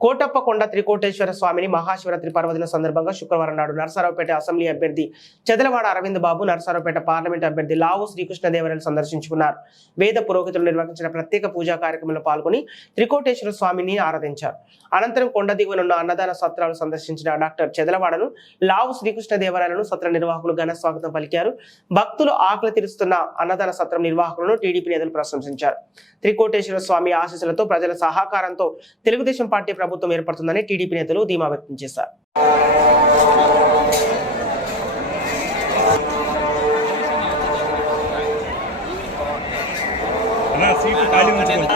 కోటప్పకొండ త్రికోటేశ్వర స్వామిని మహాశివరాత్రి పర్వదిన సందర్భంగా శుక్రవారం నాడు నరసరావుపేట అసెంబ్లీ అభ్యర్థి చెదలవాడ అరవింద్ బాబు నరసరావుపేట పార్లమెంట్ అభ్యర్థి లావు శ్రీకృష్ణదేవరాయలు సందర్శించుకున్నారు. వేద పురోహితులు నిర్వహించిన ప్రత్యేక పూజా కార్యక్రమంలో పాల్గొని త్రికోటేశ్వర స్వామిని ఆరాధించారు. అనంతరం కొండ దిగువనున్న అన్నదాన సత్రాలు సందర్శించిన డాక్టర్ చెదలవాడను లావు శ్రీకృష్ణదేవరాయలను సత్ర నిర్వాహకులు ఘన స్వాగతం పలికారు. భక్తులు ఆకలి తీరుస్తున్న అన్నదాన సత్రం నిర్వాహకులను టీడీపీ నేతలు ప్రశంసించారు. త్రికోటేశ్వర స్వామి ఆశీస్సులతో ప్రజల సహకారంతో తెలుగుదేశం పార్టీ ప్రభుత్వం ఏర్పడుతుందని టీడీపీ నేతలు ధీమా వ్యక్తం చేశారు. అన్న సీటు ఖాళీ ఉంచుకోండి